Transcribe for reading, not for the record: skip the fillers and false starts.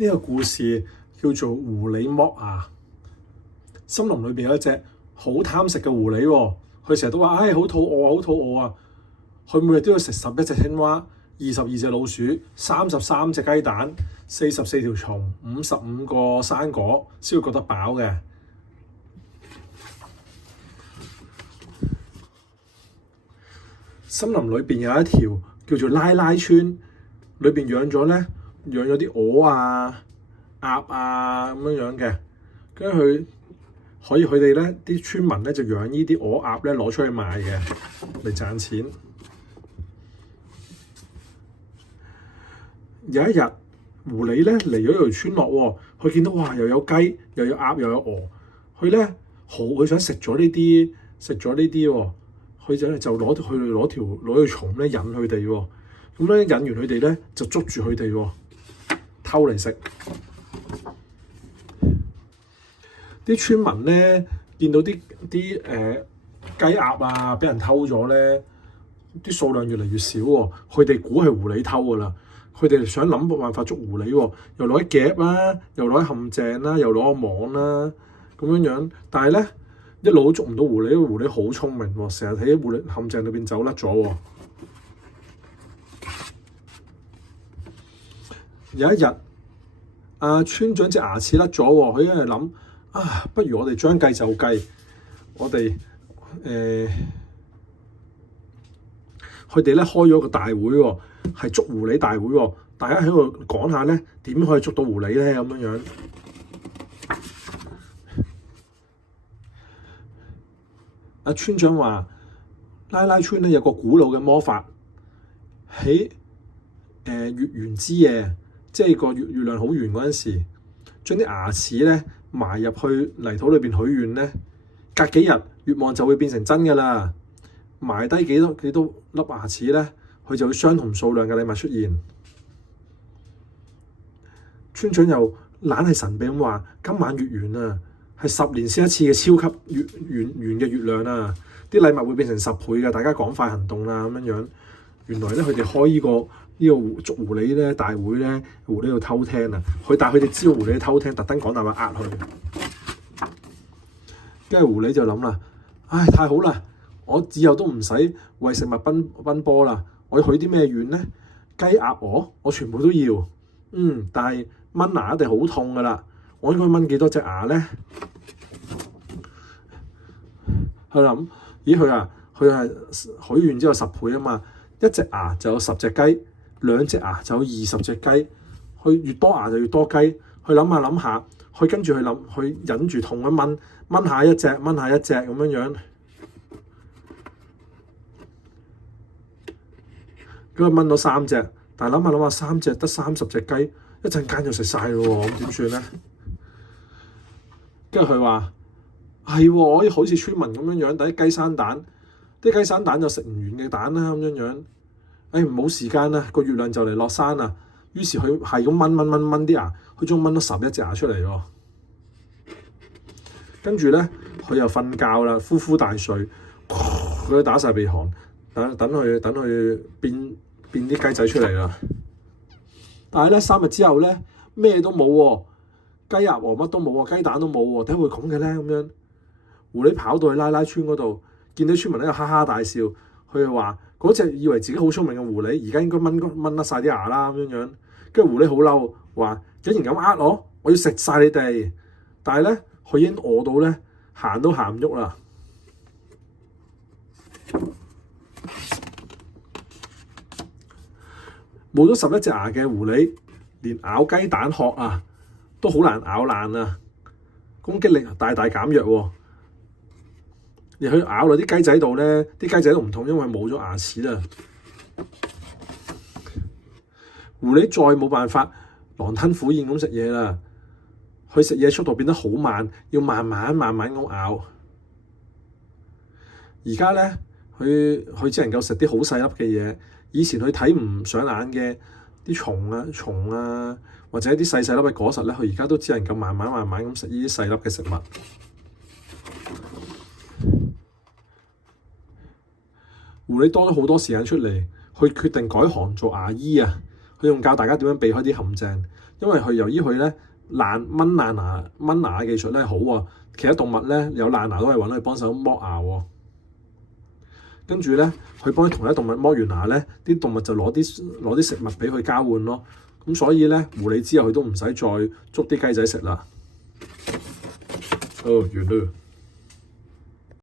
呢個故事叫做狐狸剝牙。森林裏邊有一隻好貪食嘅狐狸喎，佢成日都話：唉，好肚餓，好肚餓啊！佢每日都要食11隻青蛙、22隻老鼠、33隻雞蛋、44條蟲、55個生果，先會覺得飽嘅。森林裏邊有一條叫做拉拉村，裏邊養咗啲鵝啊、鴨啊咁樣嘅，跟住佢哋咧啲村民咧就養呢啲鵝鴨咧攞出去賣嘅嚟賺錢。有一日，狐狸咧嚟咗條村落喎，佢見到哇又有雞又有鴨又有鵝，佢想食咗呢啲喎。佢就攞條蟲咧引佢哋喎，咁咧引完佢哋咧就捉住佢哋喎，偷嚟食。啲村民咧見到啲雞鴨啊俾人偷咗咧，啲數量越嚟越少喎，佢哋估係狐狸偷㗎啦。佢哋想諗辦法捉狐狸喎，又攞啲夾啦，又攞啲陷阱啦，又攞個網啦，咁樣。但係咧，一路都捉唔到狐狸，因為狐狸好聰明喎，成日喺狐狸陷阱裏邊走甩咗喎。有一日，村長隻牙齒甩咗喎，佢喺度諗：不如我哋將計就計，我哋佢哋咧開咗個大會喎，係捉狐狸大會喎，大家喺度講下咧點可以捉到狐狸咧咁樣。村長話：拉拉村咧有個古老嘅魔法，喺月圓之夜，即係個月亮好圓嗰陣時，將啲牙齒咧埋入去泥土裏邊許願咧，隔幾日願望就會變成真㗎啦。埋低幾多粒牙齒咧，佢就會相同數量嘅禮物出現。村長又懶係神秘咁話：今晚月圓啊，係10年先一次嘅超級圓嘅月亮啊！啲禮物會變成10倍嘅，大家趕快行動啦咁樣。原來咧佢哋開呢個捉狐狸咧大會咧，狐狸度偷聽啊！但係佢哋知道狐狸偷聽，特登講大話呃佢。跟住狐狸就諗啦：唉，太好啦！我以後都唔使為食物奔波啦。我要許啲咩願咧？雞鴨鵝我全部都要。但係掹牙一定好痛噶啦。我應該掹幾多隻牙咧？佢諗：咦，佢係許願之後10倍啊嘛，一隻牙就有10隻雞，2隻牙就有20隻雞。佢越多牙就越多雞。佢諗下，佢跟住佢忍住痛咁掹下一隻咁樣。咁佢掹到3隻，但係諗下3隻得30隻雞，一陣間就食晒咯喎，咁點算咧？跟住佢話：係喎，我好似村民咁樣，第啲雞生蛋，啲雞生蛋就食唔完嘅蛋啦咁樣。冇時間啦，個月亮就嚟落山啦。於是佢係咁掹啲牙，佢終於掹到11隻牙出嚟喎。跟住咧，佢又瞓覺啦，呼呼大睡，佢打晒鼻鼾，等佢變啲雞仔出嚟啦。但係咧3日之後咧，咩都冇喎，雞鴨鵝乜都冇喎，雞蛋都冇喎，點解會咁嘅咧？咁樣狐狸跑到去拉拉村嗰度，見到村民喺度哈哈大笑，佢就話：嗰隻以為自己好聰明嘅狐狸，而家應該掹甩晒啲牙啦咁樣。跟住狐狸好嬲，話：竟然咁呃我要食晒你哋！但係咧，佢已經餓到咧，行都行唔喐啦。冇咗11隻牙嘅狐狸，連咬雞蛋殼啊都好難咬爛啊！攻擊力大大減弱喎。而佢咬落啲雞仔度咧，啲雞仔都唔痛，因為冇咗牙齒啦。狐狸再冇辦法狼吞虎咽咁食嘢啦，佢食嘢速度變得好慢，要慢慢咁咬。而家咧，佢只能夠食啲好細粒嘅嘢。以前佢睇唔上眼嘅啲蟲啊，或者啲細粒嘅果實咧，佢而家都只能夠慢慢咁食呢啲細粒嘅食物。狐狸多咗好多時間出嚟，佢決定改行做牙醫啊！佢仲教大家點樣避開啲陷阱，因為佢由於佢咧掹爛牙嘅技術咧好喎，其他動物咧有爛牙都係揾佢幫手剝牙喎。跟住咧，佢幫同一動物剝完牙咧，啲動物就攞啲食物俾佢交換咯。咁所以咧，狐狸之後佢都唔使再捉啲雞仔食啦。哦，完啦〜